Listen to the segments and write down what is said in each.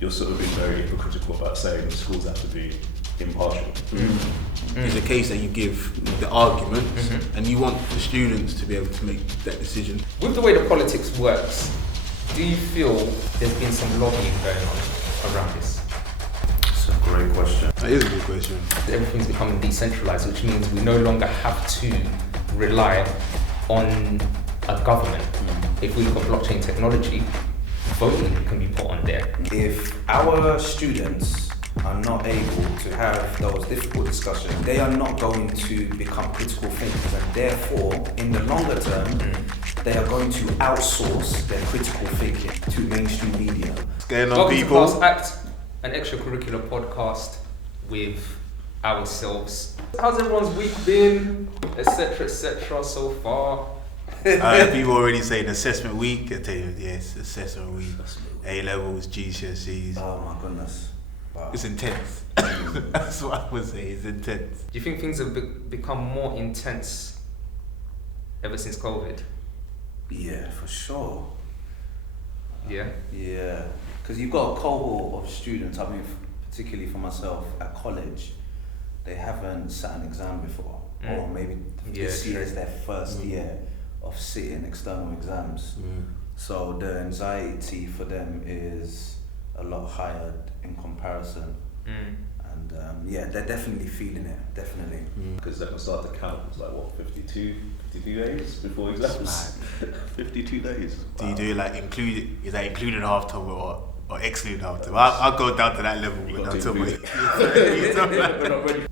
you're sort of being very hypocritical about saying the schools have to be impartial. It's a case that you give the arguments and you want the students to be able to make that decision. With the way the politics works, do you feel there's been some lobbying going on around this? That's a great question. That is a good question. Everything's becoming decentralized, which means we no longer have to rely on a government. If we look at blockchain technology, voting can be put on there. If our students are not able to have those difficult discussions, they are not going to become critical thinkers, and therefore, in the longer term, they are going to outsource their critical thinking to mainstream media. What's going on, Welcome people? to Class Act, an extracurricular podcast with ourselves. How's everyone's week been? Etc. so far. People already saying assessment week. I tell you, yes, assessment week. A levels, GCSEs. Oh my goodness. Wow. It's intense. That's what I would say. It's intense. Do you think things have become more intense ever since COVID? Yeah, for sure. Yeah. Yeah, because you've got a cohort of students, I mean, particularly for myself at college, they haven't sat an exam before, or maybe this year is their first year of sitting external exams. So the anxiety for them is a lot higher in comparison. And yeah, they're definitely feeling it, definitely. Because that can start to count. It's like, what, 52 days before exams? 52 days. Do you do like include? Is that including half time or excluding half time? I'll go down to that level.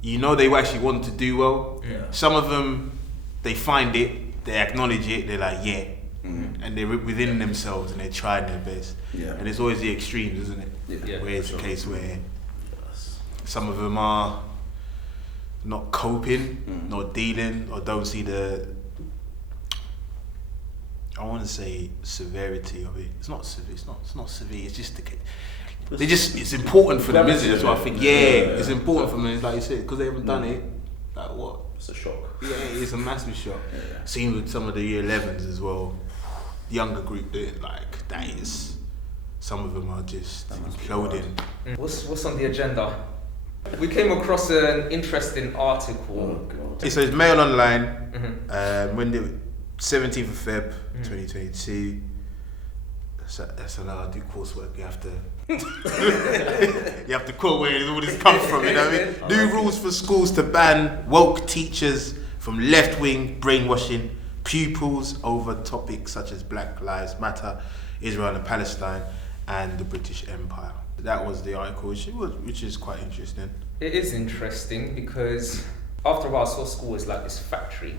You know they actually want to do well. Some of them, they find it, they acknowledge it, they're like, yeah. And they're within themselves and they're trying their best. And it's always the extremes, isn't it? Where it's a case where some of them are not coping, not dealing, or don't see the, I want to say, severity of it. It's not severe. It's not severe. It's just it's important for them, isn't it? That's what I think. It's important for them. It's like you said, because they haven't done it. Like what? It's a shock. Yeah, it's a massive shock. Seen with some of the year 11s as well. Younger group, like that is. Some of them are just imploding. What's on the agenda? We came across an interesting article. So it's Mail Online. When the 17th of Feb, 2022. That's allowed to do coursework. You have to you have to quote where all this comes from, you know what I mean? New rules for schools to ban woke teachers from left-wing brainwashing pupils over topics such as Black Lives Matter, Israel and Palestine, and the British Empire. That was the article, which is quite interesting. It is interesting because after a while I saw school as like this factory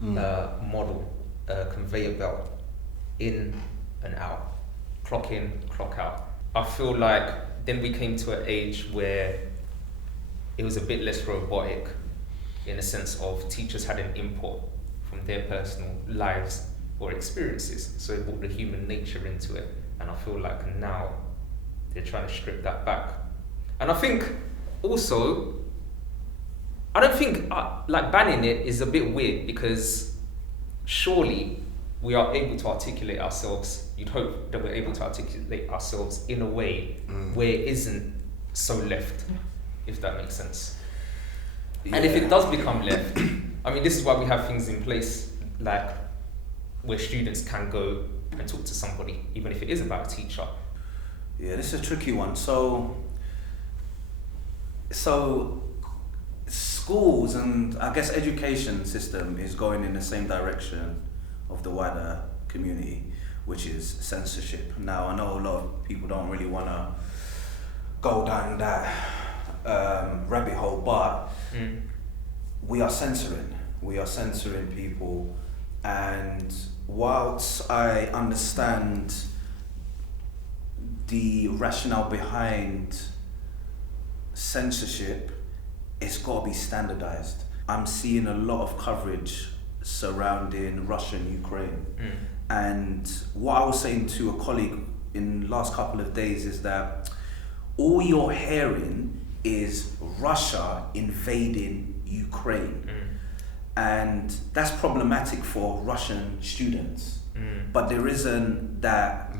model, conveyor belt, in and out, clock in, clock out. I feel like then we came to an age where it was a bit less robotic in the sense of teachers had an input from their personal lives or experiences, so it brought the human nature into it, and I feel like now they're trying to strip that back. And I think also, I don't think like banning it is a bit weird, because surely we are able to articulate ourselves. You'd hope that we're able to articulate ourselves in a way where it isn't so left, if that makes sense. And if it does become left, I mean, this is why we have things in place like where students can go and talk to somebody, even if it is about a teacher. Yeah, this is a tricky one. So schools and I guess education system is going in the same direction of the wider community, which is censorship. Now, I know a lot of people don't really want to go down that rabbit hole, but we are censoring. We are censoring people, and whilst I understand the rationale behind censorship, it's got to be standardized. I'm seeing a lot of coverage surrounding Russia and Ukraine. And what I was saying to a colleague in the last couple of days is that all you're hearing is Russia invading Ukraine. And that's problematic for Russian students. But there isn't that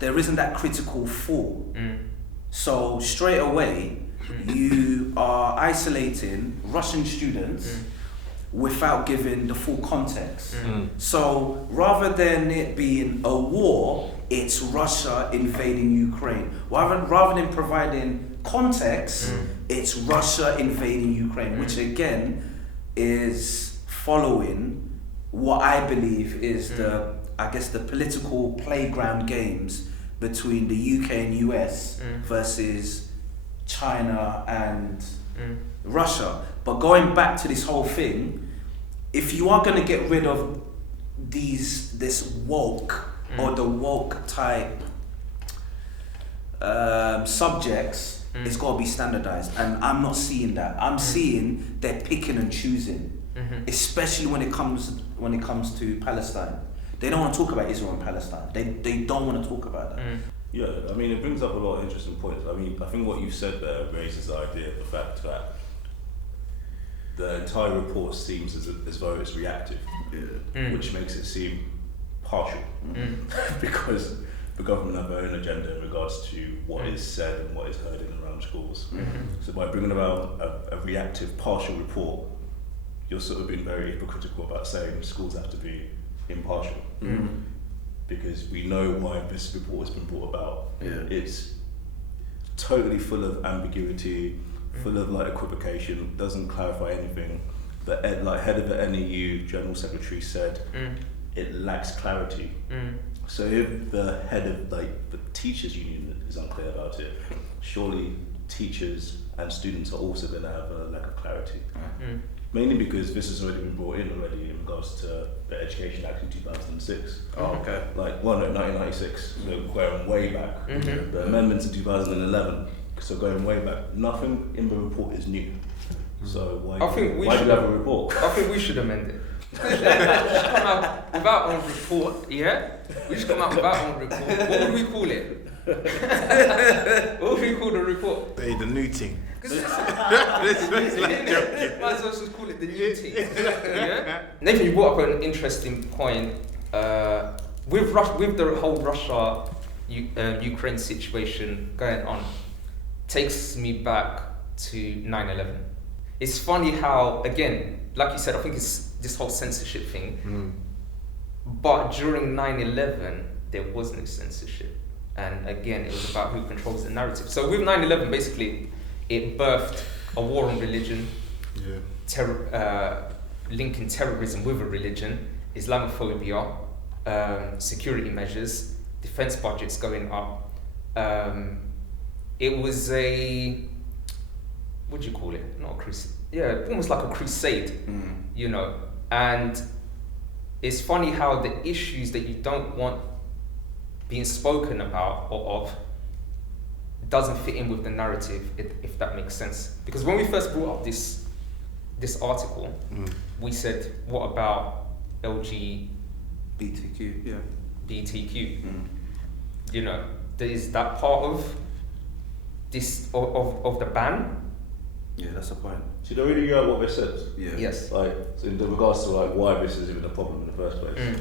there isn't that critical thought. So straight away, you are isolating Russian students without giving the full context. So rather than it being a war, it's Russia invading Ukraine. Rather than providing context, it's Russia invading Ukraine, which again is following what I believe is the political playground games between the UK and US versus China and Russia. But going back to this whole thing, if you are going to get rid of this woke or the woke type subjects, it's got to be standardized, and I'm not seeing that. I'm seeing they're picking and choosing, especially when it comes to Palestine. They don't want to talk about Israel and Palestine. They don't want to talk about that. Yeah, I mean, it brings up a lot of interesting points. I mean, I think what you said there raises the idea of the fact that the entire report seems as though it's reactive, which makes it seem partial, because the government have their own agenda in regards to what is said and what is heard in and around schools. So by bringing about a reactive, partial report, you're sort of being very hypocritical about saying schools have to be impartial, because we know why this report has been brought about. It's totally full of ambiguity, full of like equivocation, doesn't clarify anything. The head of the NEU General Secretary said it lacks clarity. So if the head of the teachers union is unclear about it, surely teachers and students are also going to have a lack of clarity. Mainly because this has already been brought in in regards to the Education Act in 2006. Oh, okay. 1996, so going way back. The amendments in 2011, so going way back. Nothing in the report is new. So why do you have a report? I think we should amend it. We should come out with our own report, yeah? We should come out with our own report. What would we call it? What would we call the report? Hey, the new thing. Might as well just call it the new thing. Yeah? Nathan, you brought up an interesting point. With the whole Russia Ukraine situation going on, takes me back to 9/11. It's funny how, again, like you said, I think it's this whole censorship thing. But during 9/11, there was no censorship. And again, it was about who controls the narrative. So with 9/11, basically, it birthed a war on religion, linking terrorism with a religion, Islamophobia, security measures, defense budgets going up. It was what do you call it? Not a crusade. Yeah, almost like a crusade, you know. And it's funny how the issues that you don't want being spoken about or of doesn't fit in with the narrative, if that makes sense. Because when we first brought up this article, we said, what about BTQ? BTQ? You know, is that part of this of the ban? Yeah, that's the point. So you don't really know what this says. Yes. In regards to why this is even a problem in the first place.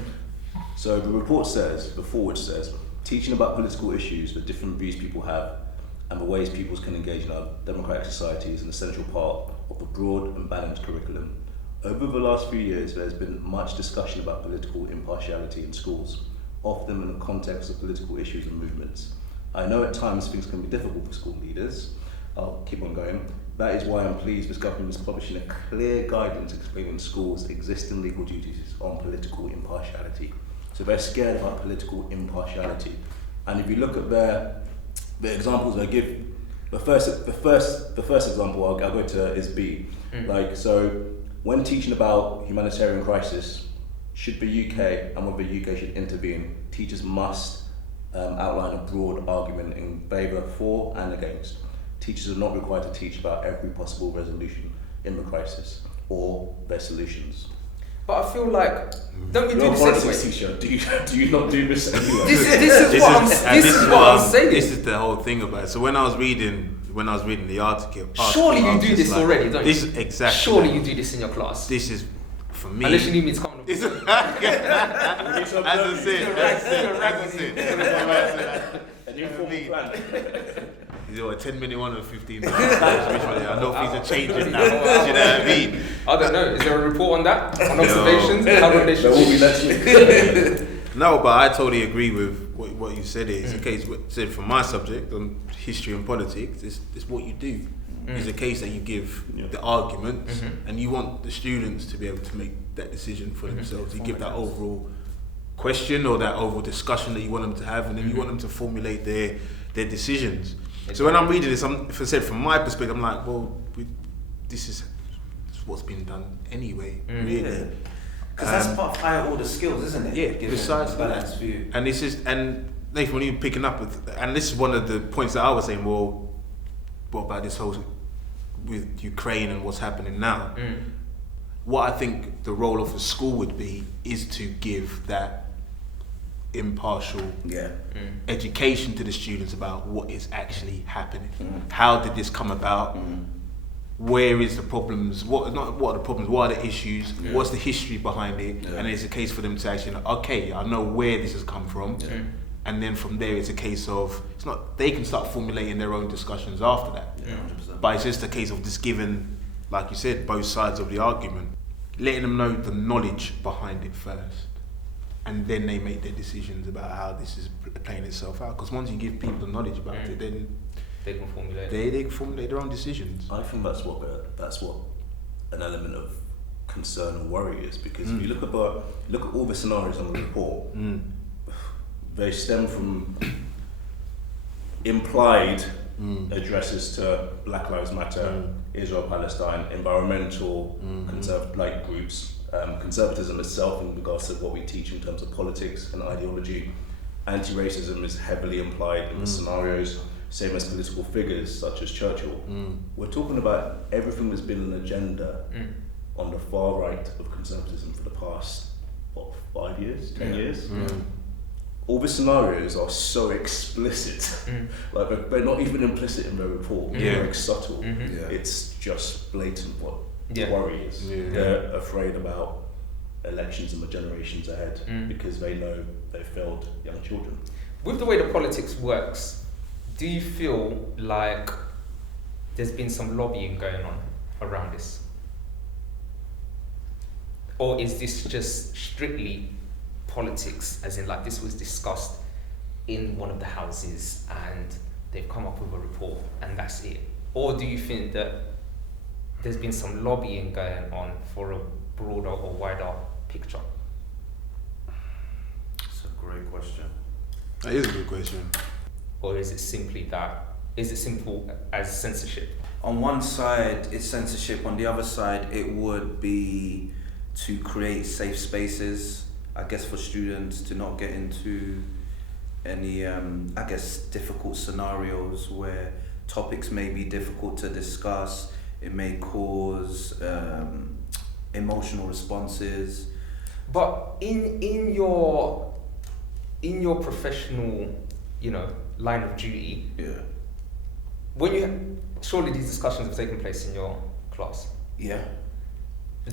So the report says, the forward says, teaching about political issues, the different views people have, and the ways peoples can engage in our democratic society is an essential part of the broad and balanced curriculum. Over the last few years, there's been much discussion about political impartiality in schools, often in the context of political issues and movements. I know at times things can be difficult for school leaders. I'll keep on going. That is why I'm pleased this government is publishing a clear guidance explaining schools' existing legal duties on political impartiality. So they're scared about political impartiality. And if you look at the examples they give, the first example I'll go to is B. So when teaching about humanitarian crisis, should the UK and whether the UK should intervene, teachers must outline a broad argument in favour, for and against. Teachers are not required to teach about every possible resolution in the crisis or their solutions. But I feel like, don't we do this anyway? Teacher, do you not do this anyway? This is what I'm saying. This is the whole thing about it. So when I was reading the article, surely you do this already, don't you? This is exactly. Surely you do this in your class. This is for me, unless you need me to come on. as I said, And you form a plan. is it a 10-minute one or 15 minutes? I know things are changing now. Do you know what I mean? I don't know. Is there a report on that? On observations? How There will be next week. No, but I totally agree with what you said. It's a case, said from my subject on history and politics, it's what you do. It's a case that you give the arguments, and you want the students to be able to make that decision for themselves. You give that overall question or that overall discussion that you want them to have, and then you want them to formulate their decisions. So when I'm reading this, if I said from my perspective, I'm like, well, this is what's been done anyway, really. Because that's part of higher order skills, isn't it? Yeah, precisely that. View. And this is, and Nathan, when you were picking up with, and this is one of the points that I was saying, well, what about this whole, with Ukraine and what's happening now? What I think the role of the school would be is to give that impartial education to the students about what is actually happening. How did this come about? Where is the problems? What are the problems? What are the issues? What's the history behind it? And it's a case for them to actually know, okay, I know where this has come from. And then from there, it's a case of, it's not, they can start formulating their own discussions after that. But it's just a case of just giving, like you said, both sides of the argument, letting them know the knowledge behind it first. And then they make their decisions about how this is playing itself out. Because once you give people the knowledge about it, then they can formulate. They can formulate their own decisions. I think that's what an element of concern and worry is, because if you look at all the scenarios on the report, they stem from implied addresses to Black Lives Matter, Israel, Palestine, environmental groups, conservatism itself in regards to what we teach in terms of politics and ideology. Anti-racism is heavily implied in the scenarios, same as political figures such as Churchill. We're talking about everything that's been an agenda on the far right of conservatism for the past, 5 years, 10 years? All the scenarios are so explicit, like they're not even implicit in the report, they're like subtle. It's just blatant what the worry is. They're afraid about elections and the generations ahead because they know they failed young children. With the way the politics works, do you feel like there's been some lobbying going on around this? Or is this just strictly politics, as in like this was discussed in one of the houses and they've come up with a report and that's it? Or do you think that there's been some lobbying going on for a broader or wider picture? That's a great question. That is a good question. Or is it simply that? Is it simple as censorship? On one side, it's censorship. On the other side, it would be to create safe spaces, I guess, for students to not get into any, difficult scenarios where topics may be difficult to discuss. It may cause emotional responses. But in your professional, line of duty, when surely these discussions have taken place in your class.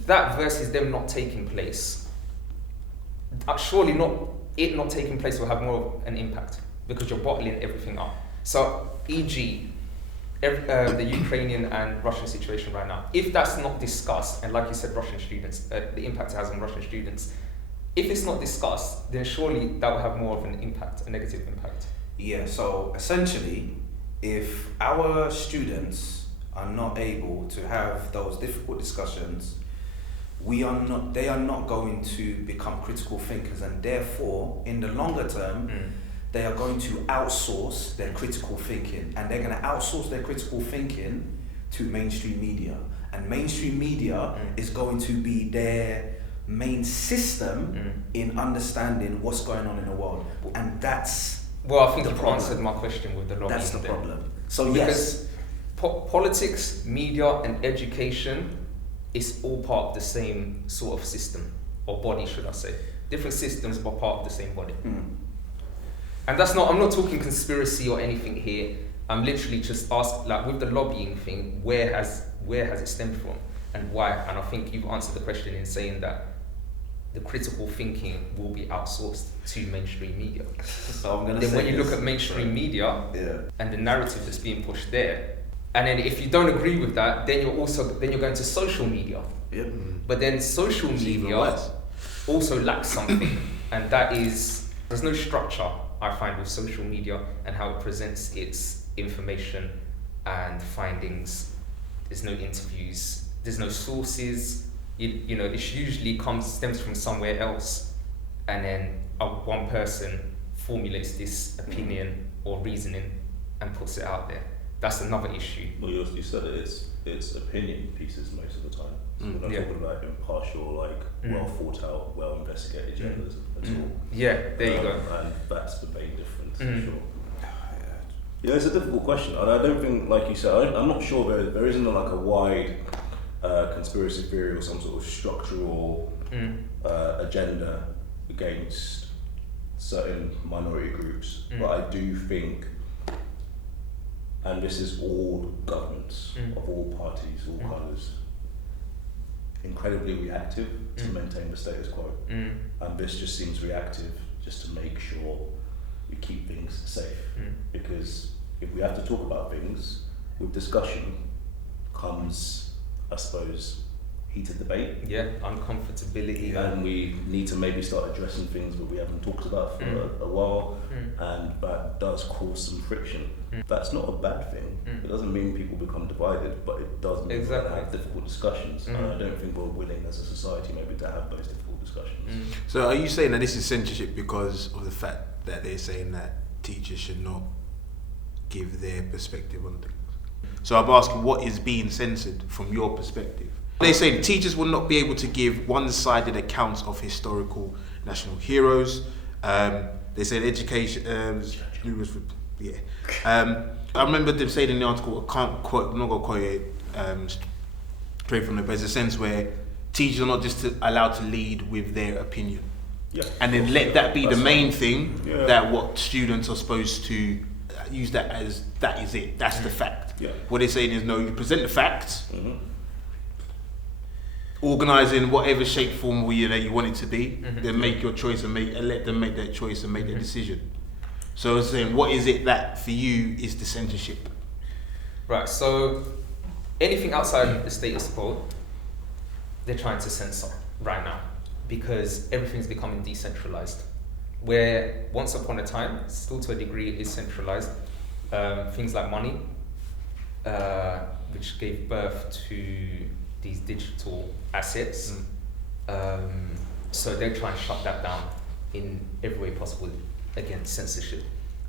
That versus them not taking place, surely it not taking place will have more of an impact because you're bottling everything up. So, e.g., the Ukrainian and Russian situation right now, if that's not discussed, and like you said, Russian students, the impact it has on Russian students, if it's not discussed, then surely that will have more of an impact, a negative impact. Yeah, so essentially, if our students are not able to have those difficult discussions, they are not going to become critical thinkers, and therefore, in the longer term, they are going to outsource their critical thinking, and they're going to outsource their critical thinking to mainstream media, and mainstream media is going to be their main system in understanding what's going on in the world, and that's well, I think you've answered my question with the lobbying. That's the there. problem. So because politics, media, and education is all part of the same sort of system, or body, should I say? Different systems, but part of the same body. And that's not. I'm not talking conspiracy or anything here. I'm literally just asking, like with the lobbying thing, where has it stemmed from? and why. And I think you've answered the question in saying that the critical thinking will be outsourced to mainstream media. So I'm gonna Then say when you this. look at mainstream media Yeah. and the narrative that's being pushed there, and then if you don't agree with that, then you're going to social media. Yep. But then social It's even media worse. also lacks something, and that is there's no structure I find with social media and how it presents its information and findings. There's no interviews, there's no sources. You know, it usually stems from somewhere else, and then one person formulates this opinion or reasoning and puts it out there. That's another issue. Well, you said it, it's opinion pieces most of the time. So we're not talking about impartial, well thought out, well investigated journalism at all. Yeah, there you go. And that's the main difference, for sure. Yeah, it's a difficult question. And I don't think, like you said, I'm not sure there isn't like a wide conspiracy theory or some sort of structural agenda against certain minority groups. But I do think, and this is all governments of all parties, all colours, incredibly reactive to maintain the status quo. And this just seems reactive just to make sure we keep things safe. Because if we have to talk about things, with discussion comes, I suppose, heated debate. Yeah, uncomfortability. And we need to maybe start addressing things that we haven't talked about for a while, and that does cause some friction. That's not a bad thing. It doesn't mean people become divided, but it does mean we have difficult discussions. And I don't think we're willing as a society maybe to have those difficult discussions. So are you saying that this is censorship because of the fact that they're saying that teachers should not give their perspective on things? So I'm asking, what is being censored from your perspective? They say teachers will not be able to give one-sided accounts of historical national heroes. They said education. I remember them saying in the article, I can't quote, I'm not going to quote it straight from the, but there's a sense where teachers are not just allowed to lead with their opinion. Yeah. And then let that be the main thing, that what students are supposed to use that as, that is it, that's the fact. Yeah. What they're saying is, no, you present the facts, organise in whatever shape, form that you want it to be, then make your choice and let them make that choice and make their decision. So I was saying, what is it that for you is the censorship? Right, so anything outside the status quo, they're trying to censor right now because everything's becoming decentralized. Where once upon a time, still to a degree, it is centralized. Things like money, which gave birth to these digital assets. So they're trying to shut that down in every way possible. Again, censorship.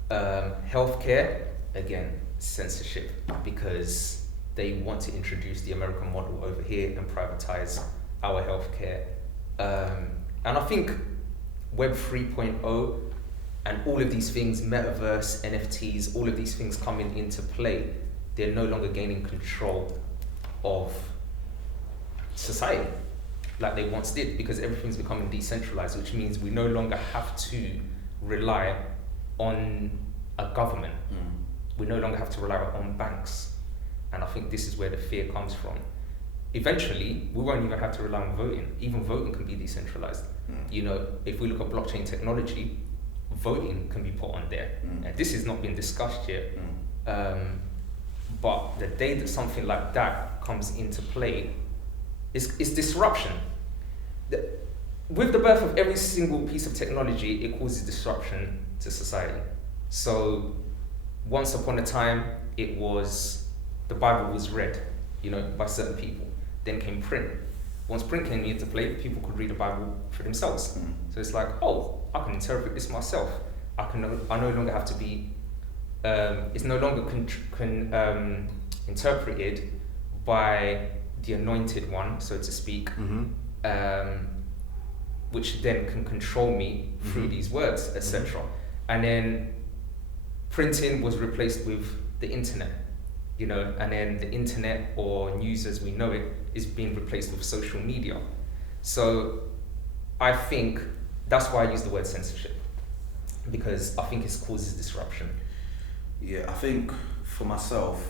Healthcare, again, censorship, because they want to introduce the American model over here and privatize our healthcare. And I think Web 3.0 and all of these things, metaverse, NFTs, all of these things coming into play, they're no longer gaining control of society like they once did, because everything's becoming decentralized, which means we no longer have to rely on a government. We no longer have to rely on banks. And I think this is where the fear comes from. Eventually, we won't even have to rely on voting. Even voting can be decentralized. You know, if we look at blockchain technology, voting can be put on there. And this has not been discussed yet. But the day that something like that comes into play, it's disruption. With the birth of every single piece of technology, it causes disruption to society. So once upon a time, it was the Bible was read, you know, by certain people. Then came print. Once print came into play, people could read the Bible for themselves. So it's like, oh, I can interpret this myself. I no longer have to be. It's no longer interpreted by the anointed one, so to speak, which then can control me through these words, etc. And then printing was replaced with the internet, you know, and then the internet, or news as we know it, is being replaced with social media. So I think that's why I use the word censorship, because I think it causes disruption. Yeah, I think for myself,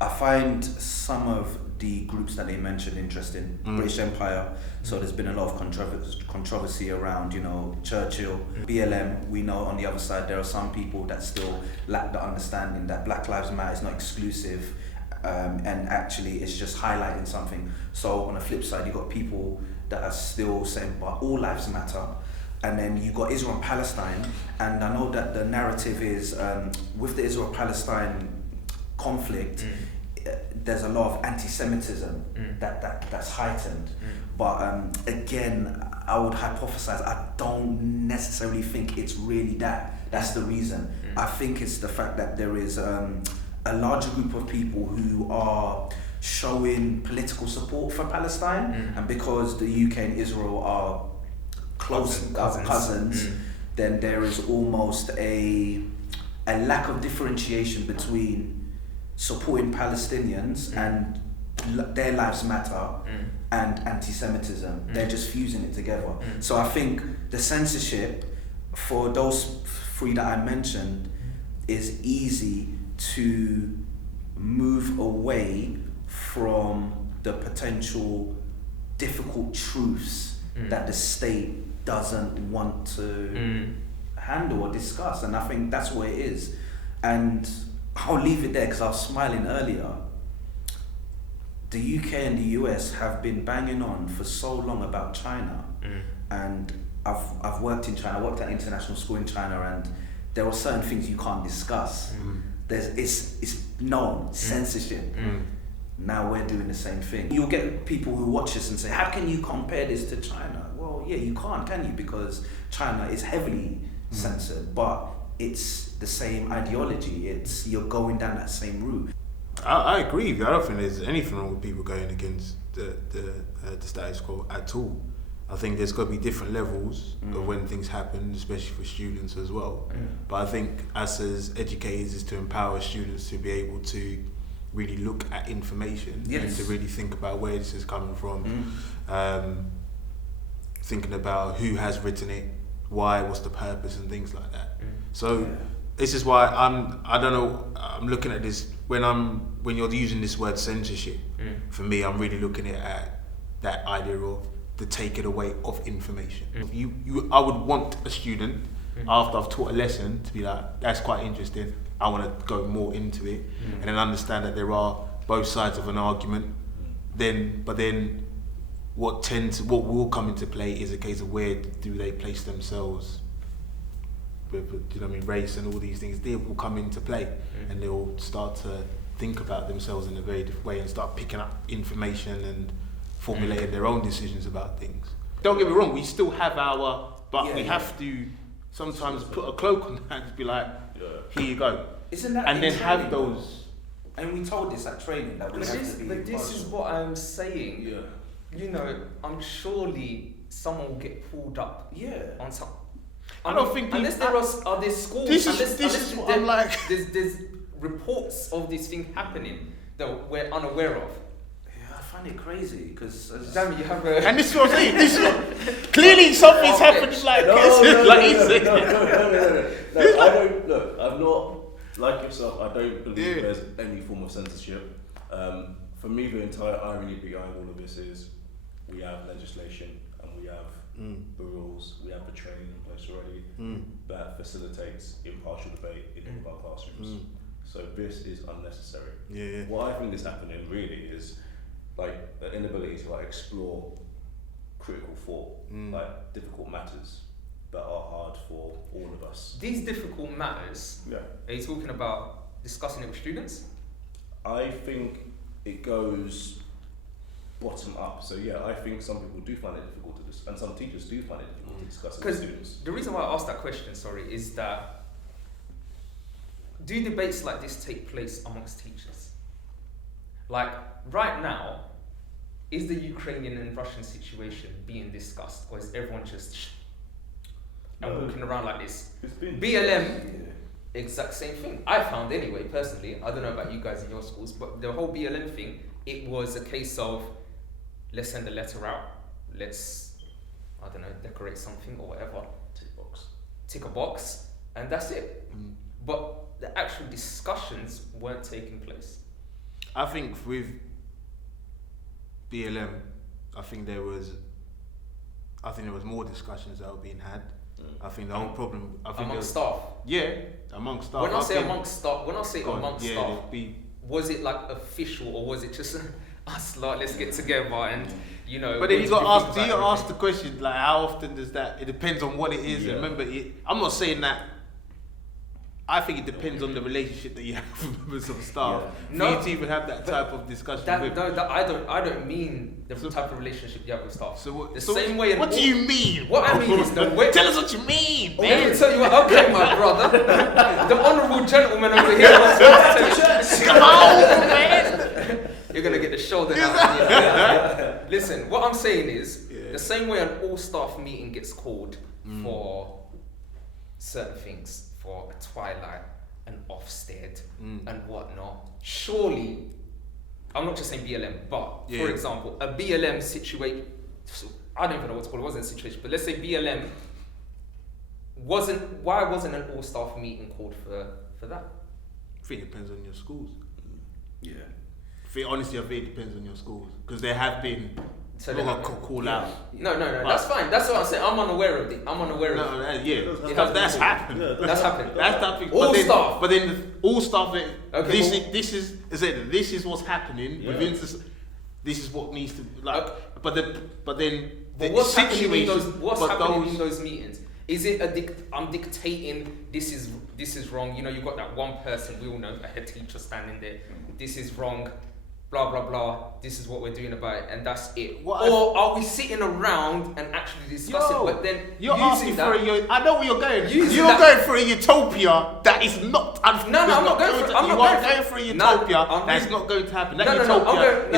I find some of the groups that they mentioned interesting. British Empire. So there's been a lot of controversy around, you know, Churchill, BLM. We know on the other side there are some people that still lack the understanding that Black Lives Matter is not exclusive, and actually it's just highlighting something. So on the flip side, you got people that are still saying, but all lives matter. And then you got Israel and Palestine, and I know that the narrative is with the Israel-Palestine conflict, there's a lot of anti-Semitism that's heightened. But again, I would hypothesize, I don't necessarily think it's really that's the reason. I think it's the fact that there is a larger group of people who are showing political support for Palestine, and because the UK and Israel are close cousins, then there is almost a lack of differentiation between supporting Palestinians and their lives matter and anti-Semitism. They're just fusing it together. So I think the censorship for those three that I mentioned is easy to move away from the potential difficult truths that the state doesn't want to handle or discuss, and I think that's what it is. And I'll leave it there because I was smiling earlier. The UK and the US have been banging on for so long about China, and I've worked in China. I worked at international school in China, and there are certain things you can't discuss. It's known, censorship. Now we're doing the same thing. You'll get people who watch this and say, how can you compare this to China? Well, yeah, you can't, can you? Because China is heavily censored, but it's the same ideology. You're going down that same route. I agree with you. I don't think there's anything wrong with people going against the status quo at all. I think there's got to be different levels of when things happen, especially for students as well. But I think us as educators is to empower students to be able to really look at information and to really think about where this is coming from, thinking about who has written it, why, what's the purpose, and things like that. So this is why I'm looking at this when you're using this word censorship. For me, I'm really looking at that idea of the take it away of information. I would want a student after I've taught a lesson to be like, that's quite interesting, I want to go more into it, and then understand that there are both sides of an argument. But then what will come into play is a case of where do they place themselves with, you know what I mean, race and all these things. They will come into play, and they will start to think about themselves in a very different way and start picking up information and formulating their own decisions about things. Don't get me wrong, we still have we have to sometimes put a cloak on that and be like, here you go. Isn't that and then training, have those. And we told this at training that we have to be. But this is what I'm saying. You know, I'm surely someone will get pulled up. On some. I don't think unless there are there schools. This is what I'm like. There's reports of this thing happening that we're unaware of. I find it crazy because damn, you have a. And this is what I'm saying. Clearly something's happening like this. No, I don't look. I'm not like yourself. I don't believe there's any form of censorship. For me, the entire irony behind all of this is we have legislation and we have the rules. We have the training in place already that facilitates impartial debate in all of our classrooms. So this is unnecessary. What I think is happening really is like the inability to explore critical thought, like difficult matters that are hard for all of us. These difficult matters. Are you talking about discussing it with students? I think it goes bottom up. So I think some people do find it difficult to discuss, and some teachers do find it difficult to discuss with students. The reason why I asked that question, is that do debates like this take place amongst teachers? Like right now, is the Ukrainian and Russian situation being discussed, or is everyone just and walking around like this? BLM, exact same thing. I found anyway, personally. I don't know about you guys in your schools, but the whole BLM thing, it was a case of let's send a letter out, let's, I don't know, decorate something or whatever. Tick a box, and that's it. But the actual discussions weren't taking place. I think with BLM, I think there was more discussions that were being had. I think the whole problem. I think amongst staff. Yeah, amongst staff. When I say amongst staff, staff, was it like official or was it just us like let's get together and you know? But then you got to ask. Do you ask the question like how often does that? It depends on what it is. Yeah. Remember, I'm not saying that. I think it depends on the relationship that you have with members of staff. Yeah. For you to even have that type of discussion. I don't mean the type of relationship you have with staff. Same way. What do you mean? What I mean is the way. Tell us what you mean, man. Let me tell you what. Okay, my brother, the honourable gentleman over here wants me to tell you. Come on, man. You're gonna get the shoulder now. Listen, what I'm saying is the same way an all-staff meeting gets called for certain things. For a twilight, an Ofsted, and whatnot. Surely, I'm not just saying BLM, but for example, a BLM situation. I don't even know what to call it. It wasn't a situation, but let's say BLM wasn't. Why wasn't an all-staff meeting called for that? I think it depends on your schools. Yeah. Honestly, I think it depends on your schools because there have been. So I'm not gonna call out. No, that's fine. That's what I'm saying. I'm unaware of it. That's happened. That's happened. That's happened. All staff. But then all staff. Okay, this is what's happening within. This is what needs to like. But what's happening in those meetings? Is it I'm dictating this is wrong? You know, you've got that one person we all know, a head teacher standing there. This is wrong. Blah blah blah. This is what we're doing about it, and that's it. Or are we sitting around and actually discussing? But then you're asking for I know where you're going. You're going for a utopia that is not. I'm not going for a utopia that's not going to happen. That utopia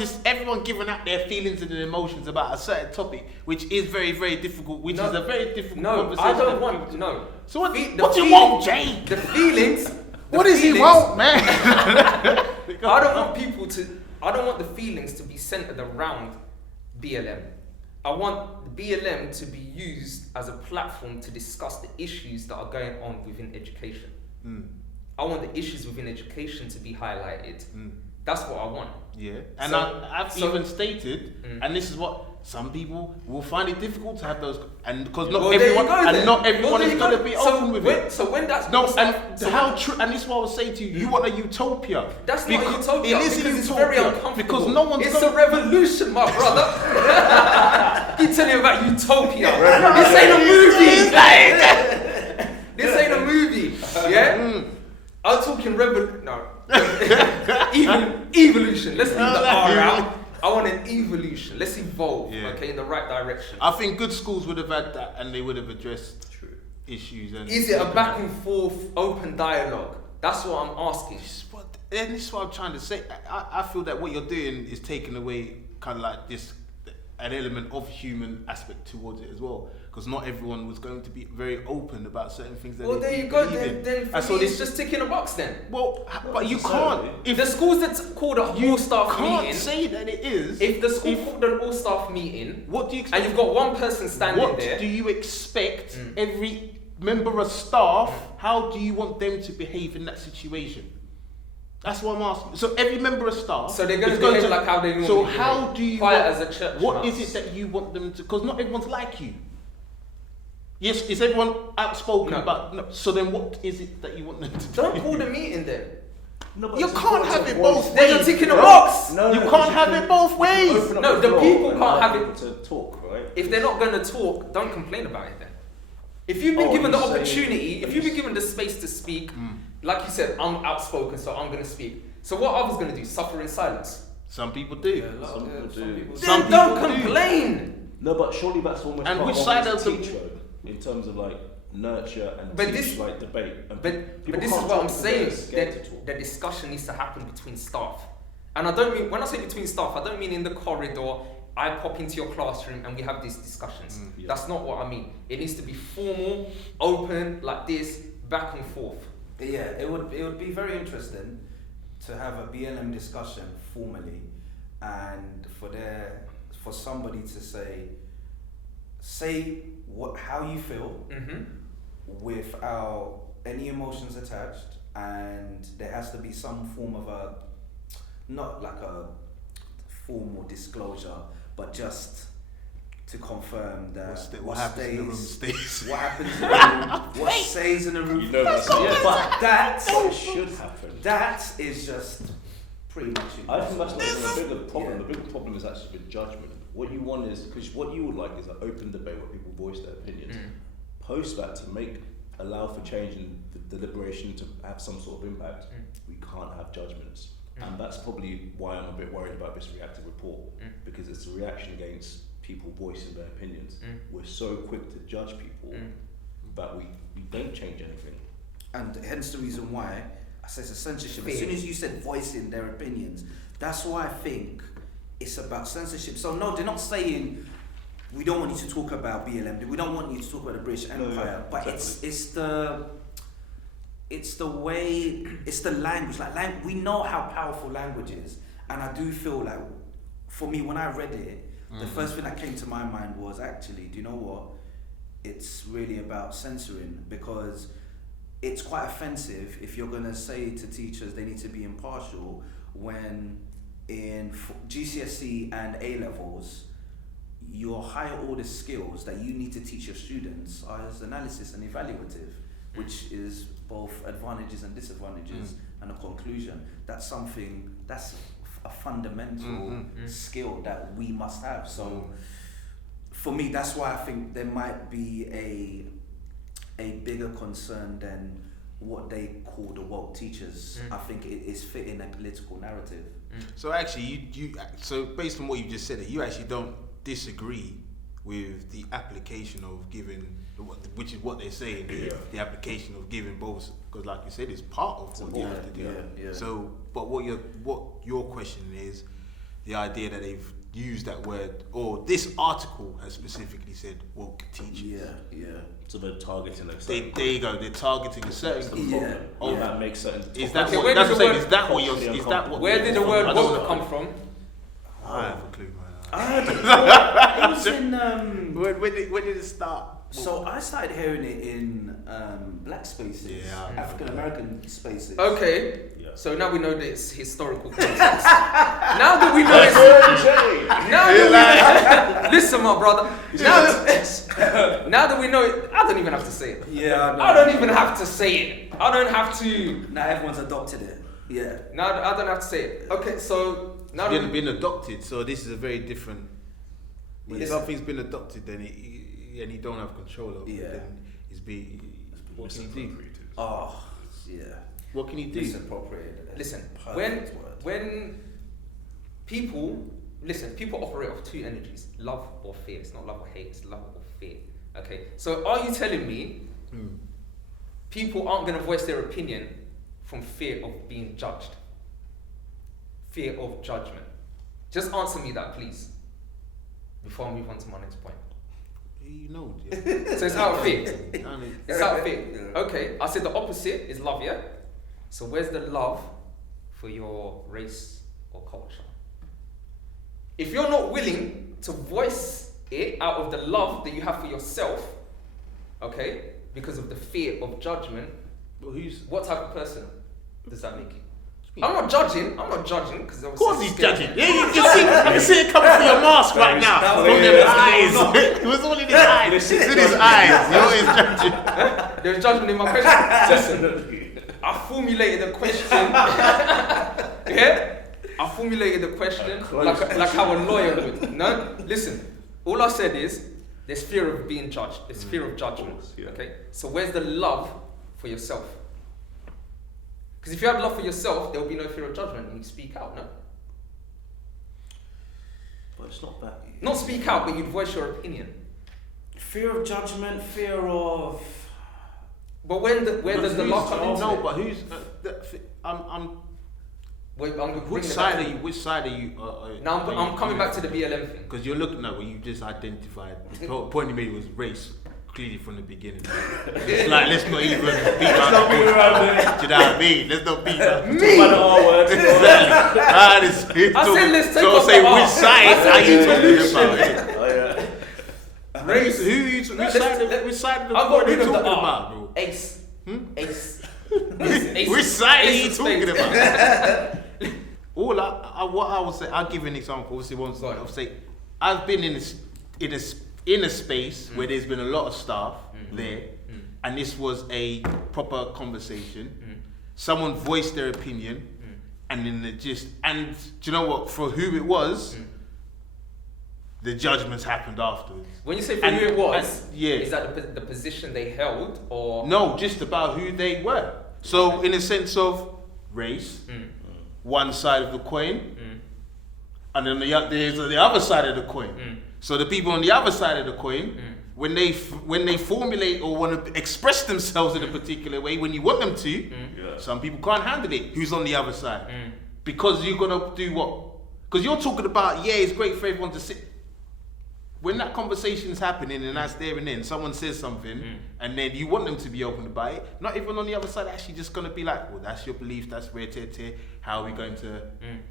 is everyone giving out their feelings and their emotions about a certain topic, which is very very difficult. Which is a very difficult conversation. I don't want no. So what do you want, Jay? The feelings. What does he want, man? I don't want the feelings to be centered around BLM. I want BLM to be used as a platform to discuss the issues that are going on within education. I want the issues within education to be highlighted. That's what I want. Yeah, and I've even stated, and this is what some people will find it difficult to have those, and because not everyone is going to be open with it. So when that's and this is what I was saying to you. You want a utopia. That's not a utopia. It is a utopia. It's very uncomfortable. Because no one's. It's a revolution, my brother. You tell me about utopia. This ain't a movie. This ain't a movie. Yeah. I'm talking evolution. Let's leave the R out. I want an evolution. Let's evolve, in the right direction. I think good schools would have had that, and they would have addressed issues. And is it a back and forth, open dialogue? That's what I'm asking. And this is what I'm trying to say. I feel that what you're doing is taking away kind of like an element of human aspect towards it as well, because not everyone was going to be very open about certain things that there you go. Then for me, it's just ticking a box then. Well, but you can't. If the schools that's called a all-staff meeting, can't say that it is. If the school called an all-staff meeting, what do you expect? And you've got one person standing there. What do you expect every member of staff? How do you want them to behave in that situation? That's what I'm asking. So every member of staff. So they're going to behave like how they normally. So how do you? Quiet as a church. What is it that you want them to? Because not everyone's like you. Yes, is everyone outspoken? No. But no. So then, what is it that you want them to do? Don't call the meeting then. No, but you can't have it both ways. Then you're ticking a box. You can't have it both ways. No, the people can't have it to talk, right? If they're not going to talk, don't complain about it then. If you've been given the opportunity, if you've been given the space to speak, like you said, I'm outspoken, so I'm going to speak. So what are others going to do? Suffer in silence? Some people do. Some people do. Then don't complain. No, but surely that's almost and part which of side the of the teacher in terms of like nurture and like debate. And but this is what I'm saying. That the discussion needs to happen between staff. And I don't mean, when I say between staff, I don't mean in the corridor. I pop into your classroom and we have these discussions. That's not what I mean. It needs to be formal, open, like this, back and forth. Yeah, it would be very interesting to have a BLM discussion formally, and for somebody to say how you feel without any emotions attached, and there has to be some form of not like a formal disclosure, but just to confirm that what happens in the room stays. What happens in the room, what stays in the room. You know that's but that should happen. That is just pretty much it. I think that's not even a bigger problem. The bigger problem is actually with judgment. What you want is, because what you would like is an open debate where people voice their opinions. Post that to allow for change and the deliberation to have some sort of impact. We can't have judgments. And that's probably why I'm a bit worried about this reactive report, because it's a reaction against people voicing their opinions. We're so quick to judge people that we don't change anything. And hence the reason why I say it's a censorship. As soon as you said voicing their opinions, that's why I think it's about censorship. So no, they're not saying we don't want you to talk about BLM, we don't want you to talk about the British Empire, but exactly. it's the way, it's the language. Like we know how powerful language is, and I do feel like, for me, when I read it, the first thing that came to my mind was actually, do you know what? It's really about censoring, because it's quite offensive if you're gonna say to teachers they need to be impartial when in GCSE and A levels, your higher order skills that you need to teach your students are as analysis and evaluative, which is both advantages and disadvantages and a conclusion. That's something, that's a fundamental skill that we must have. So for me, that's why I think there might be a bigger concern than what they call the woke teachers. I think it is fitting a political narrative. So actually, so based on what you just said, you actually don't disagree with the application of giving, which is what they're saying, the application of giving both, because like you said, it's part of what you have to do. Yeah. So, but what your question is, the idea that they've used that word, or this article has specifically said woke teachers. Yeah. So they're targeting a There you go. They're targeting a certain problem. That makes certain. Is that Okay, what? where That's did what I'm the saying. Is that what you're? Is that what? Where did the word woke come from? I have a clue, man. It was in When did it start? so I started hearing it in black spaces, African American spaces. Okay, Yeah. so now we know this historical context. Now that we know it's... Listen, my brother. Now that we know it, I don't even have to say it. Yeah, I don't even have to say it. I don't have to... Now everyone's adopted it. Yeah. Now I don't have to say it. Okay, so... Now It's been adopted, so this is a very different... When something's been adopted, then and you don't have control over it, then what can you do? Oh, yeah. What can you do? Misappropriated. Listen, Perfect word. when people operate off two energies, love or fear. It's not love or hate, it's love or fear. Okay, so are you telling me people aren't going to voice their opinion from fear of being judged? Fear of judgment. Just answer me that, please, before I move on to my next point. You know. So it's out of fear. It's out of fear. Okay, I said the opposite is love, yeah? So where's the love for your race or culture? If you're not willing to voice it out of the love that you have for yourself, okay, because of the fear of judgment, what type of person does that make you? I'm not judging, because of course he's judging. Yeah, you can see it coming through your mask right now. From his eyes. It was all in his eyes. It's in his eyes. You're always judging. There's judgment in my question. Listen, I formulated a question. I formulated a question like how a lawyer would. No? Listen, all I said is there's fear of being judged. There's fear of judgment. Okay? So where's the love for yourself? Because if you have love for yourself, there will be no fear of judgment and you speak out, no? But it's not that. Not speak out, but you'd voice your opinion. Fear of judgment, fear of... But where does the love come into? No, it? but who's... Which side are you? Now I'm coming back to the BLM thing. Because you're looking at what you just identified. The point you made was race. Clearly from the beginning. It's like, let's not even beat around the bush. Do you know what I mean? Let's not beat around Me? I said let's take so off say the which R. side are you talking about? Oh yeah. Race. Which side of the I've got board are you rid of the talking R. about, bro? Ace. Ace. Which side are you talking about? what I would say, I'll give you an example. Obviously, I'll say, I've been in a space where there's been a lot of staff there, and this was a proper conversation. Someone voiced their opinion, and then do you know what? For who it was, the judgments happened afterwards. When you say for who it was, yeah, is that the position they held, or no, just about who they were? So in a sense of race, one side of the coin, and then there's the other side of the coin. So the people on the other side of the coin, when they formulate or want to express themselves in a particular way, when you want them to, some people can't handle it. Who's on the other side? Because you're gonna do what? Because you're talking about, it's great for everyone to sit. When that conversation is happening and that's there and then, someone says something and then you want them to be open about it, not everyone on the other side actually just going to be like, well, that's your belief, that's where how are we going to...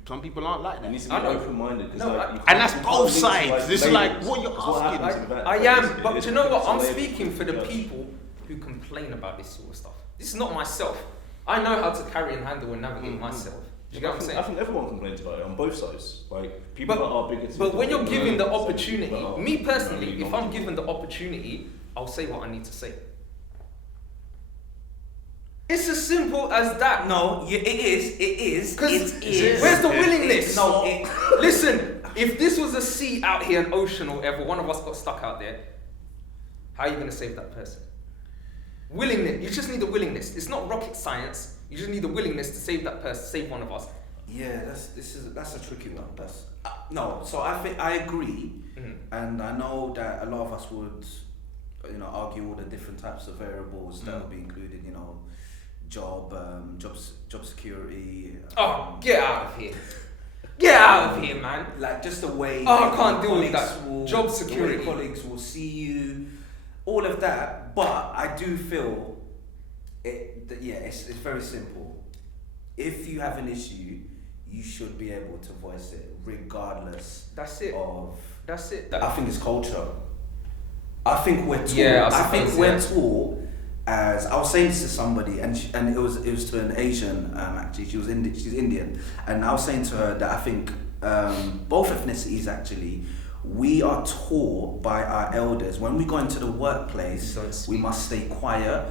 Some people aren't like that. You need to be open-minded. And that's both sides. This is like what you're asking. I am, but do you know what? I'm speaking for the people who complain about this sort of stuff. This is not myself. I know how to carry and handle and navigate myself. Do you get what I'm saying? I think everyone complains about it on both sides. Like, people that are bigoted. But when you're given the opportunity, me personally, if I'm given the opportunity, I'll say what I need to say. It's as simple as that. No, it is. Where's the willingness? Listen, if this was a sea out here, an ocean or whatever, one of us got stuck out there, how are you going to save that person? Willingness. You just need the willingness. It's not rocket science. You just need the willingness to save that person, save one of us. Yeah, that's a tricky one. So I think I agree, and I know that a lot of us would, argue all the different types of variables that would be included. Job security. Get out of here! Get out of here, man! Like just the way. I can't deal with that. Job security. The way colleagues will see you, all of that. But I do feel. It's very simple. If you have an issue, you should be able to voice it, regardless. That's it. I think it's culture. I think we're taught. We're taught. As I was saying this to somebody, and it was to an Asian. Actually, she's Indian, and I was saying to her that I think both ethnicities actually. We are taught by our elders when we go into the workplace, we must stay quiet,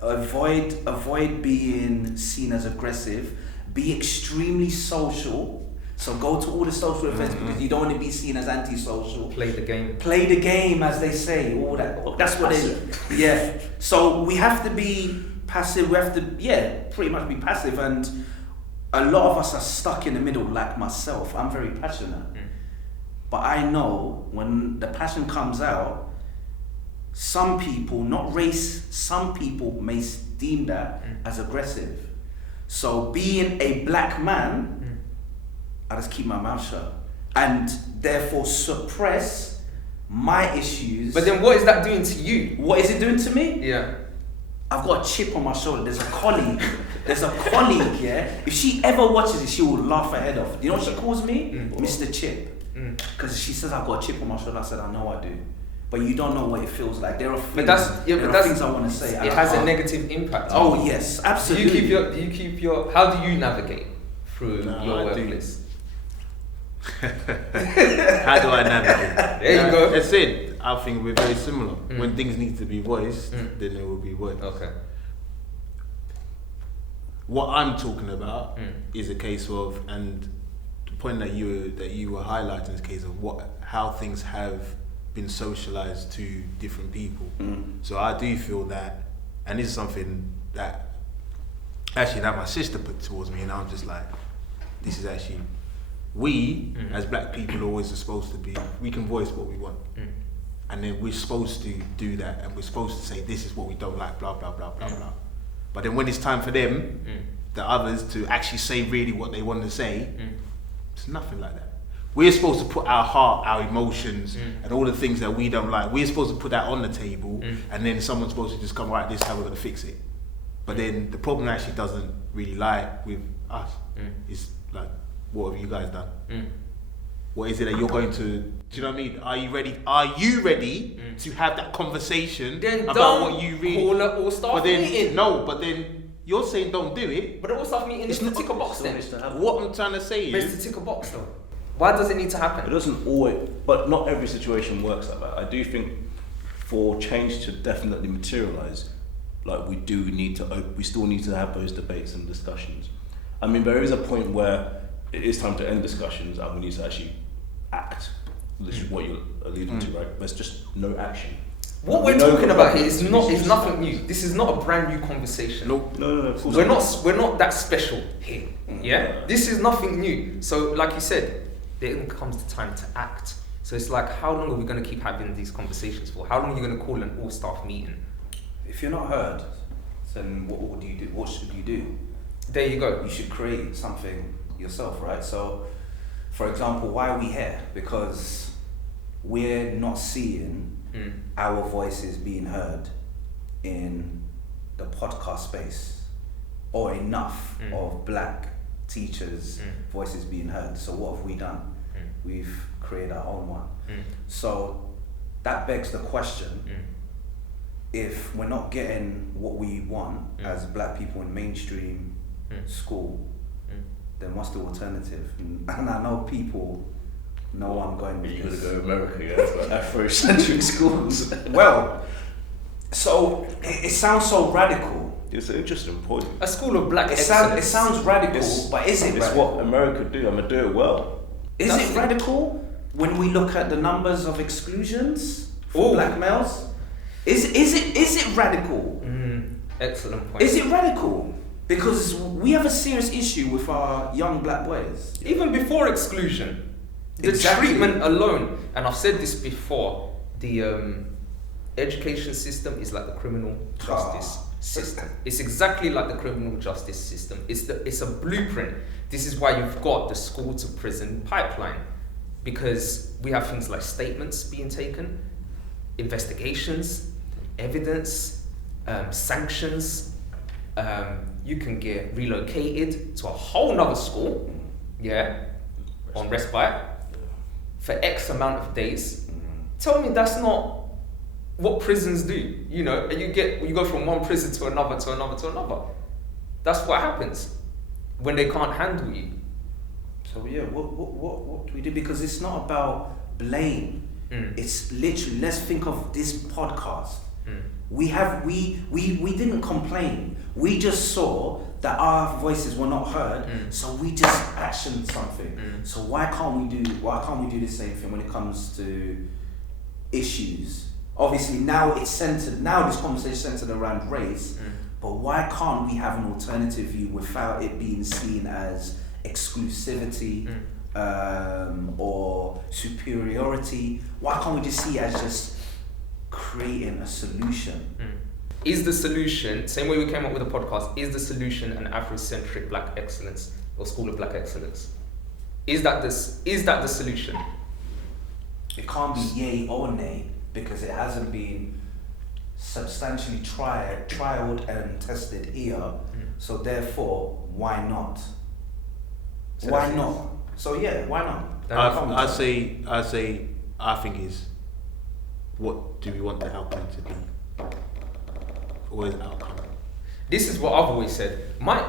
avoid being seen as aggressive, be extremely social. So go to all the social events because you don't want to be seen as antisocial. Play the game, as they say. All that. That's what they. So we have to be passive. We have to pretty much be passive. And a lot of us are stuck in the middle. Like myself, I'm very passionate. But I know when the passion comes out, some people, not race, some people may deem that as aggressive. So being a black man, I just keep my mouth shut and therefore suppress my issues. But then what is that doing to you? What is it doing to me? Yeah. I've got a chip on my shoulder. There's a colleague, If she ever watches it, she will laugh her head off. You know what she calls me? Mr. Chip. Because she says I've got a chip on my shoulder. I said, I know I do. But you don't know what it feels like. There are things, things I want to say. It has a negative impact. Oh, yes, absolutely. How do you navigate through your workplace? How do I navigate? There you go. That's it. I think we're very similar. When things need to be voiced, then they will be voiced. Okay. What I'm talking about is a case of, and the point that you were highlighting is a case of how things have been socialized to different people. So I do feel that, and this is something that my sister put towards me, and I'm just like, this is actually, we as black people always are supposed to be, we can voice what we want. And then we're supposed to do that, and we're supposed to say this is what we don't like, blah, blah, blah, blah, blah. But then when it's time for them, the others, to actually say really what they want to say, it's nothing like that. We're supposed to put our heart, our emotions, and all the things that we don't like, we're supposed to put that on the table, and then someone's supposed to just come, right, this is how we're going to fix it. But then the problem actually doesn't really lie with us. It's like, what have you guys done? What is it that you're going to, do you know what I mean? Are you ready to have that conversation then about what you really... call it or start meeting. No, but then You're saying don't do it. But the all staff meeting is to tick a box then. What I'm trying to say But is, it's to tick a box though. Why does it need to It happen? doesn't always, but not every situation works like that. I do think for change to definitely materialise, like we still need to have those debates and discussions. I mean, there is a point where it is time to end discussions and we need to actually act. This is what you're alluding to, right? There's just no action. What we're talking about here is nothing new. This is not a brand new conversation. No. Of course We're not that special here. Yeah? This is nothing new. So like you said, then comes the time to act. So it's like, how long are we going to keep having these conversations for? How long are you going to call an all-staff meeting? If you're not heard, then what do you do? What should you do? There you go. You should create something yourself, right? So, for example, why are we here? Because we're not seeing our voices being heard in the podcast space, or enough of black teachers' voices being heard. So what have we done? We've created our own one. So that begs the question, if we're not getting what we want as black people in mainstream school, then what's the alternative? And I know people know I'm going with You're this. going to go America, yeah? Afrocentric schools. Well, so it sounds so radical. It's an interesting point. A school of black It excellence. sounds radical, but is it It's radical? what America do. I'm going to do it well. Is it radical when we look at the numbers of exclusions for Ooh. black males? Is it radical? Excellent point. Is it radical? Because we have a serious issue with our young black boys. Even before exclusion, the Exactly. treatment alone, and I've said this before, the education system is like the criminal justice system. It's exactly like the criminal justice system. It's a blueprint. This is why you've got the school to prison pipeline, because we have things like statements being taken, investigations, evidence, sanctions. You can get relocated to a whole nother school, on respite for X amount of days. Tell me that's not what prisons do, you know? And you go from one prison to another, to another, to another. That's what happens when they can't handle you. So yeah, what do we do? Because it's not about blame. It's literally, let's think of this podcast. We didn't complain. We just saw that our voices were not heard, so we just actioned something. So why can't we do the same thing when it comes to issues? Obviously now this conversation is centered around race, but why can't we have an alternative view without it being seen as exclusivity or superiority? Why can't we just see it as just creating a solution? Is the solution, same way we came up with a podcast, is the solution an Afrocentric black excellence or school of black excellence? Is that the solution? It can't be yay or nay because it hasn't been substantially trialed and tested here. So therefore, why not? So Why not? So yeah, why not? I think is, what do we want the outcome to be? What is the outcome? This is what I've always said. My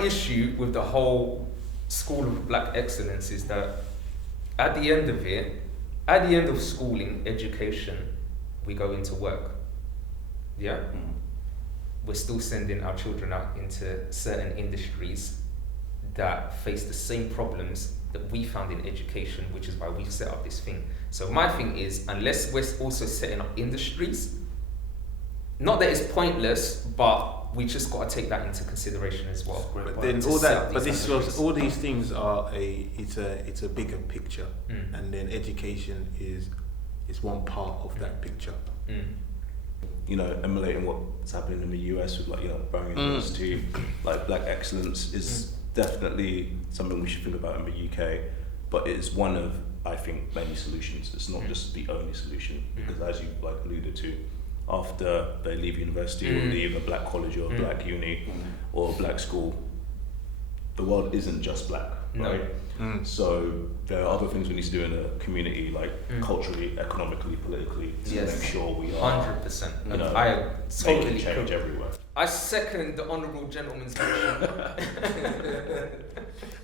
issue with the whole school of black excellence is that at the end of it, at the end of schooling, education, we go into work. Yeah? We're still sending our children out into certain industries that face the same problems that we found in education, which is why we set up this thing. So my thing is, unless we're also setting up industries, not that it's pointless, but we just got to take that into consideration as well. But then all these things are it's a bigger picture, and then education is one part of that picture. You know, emulating what's happening in the US with Brown University, like black excellence is definitely something we should think about in the UK, but it's one of, I think, many solutions. It's not just the only solution, because as you alluded to, after they leave university or leave a black college or a black uni or a black school, the world isn't just black, No. right? So there are other things we need to do in a community, like culturally, economically, politically, to Yes. make sure we are 100%. you know, I totally making change could. everywhere. I second the honourable gentleman's motion.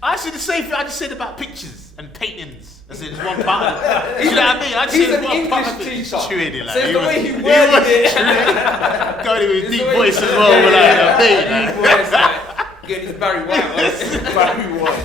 I said the same thing I just said about pictures and paintings. I said it's one part of it. You know what I mean? I just He's said an it's one part English of it. teacher. Chewing it like So it's he the was- way he worded it. Going with It's deep the way- voice as well. Like, I mean, Deep voice, like, getting his Barry White voice. Barry White.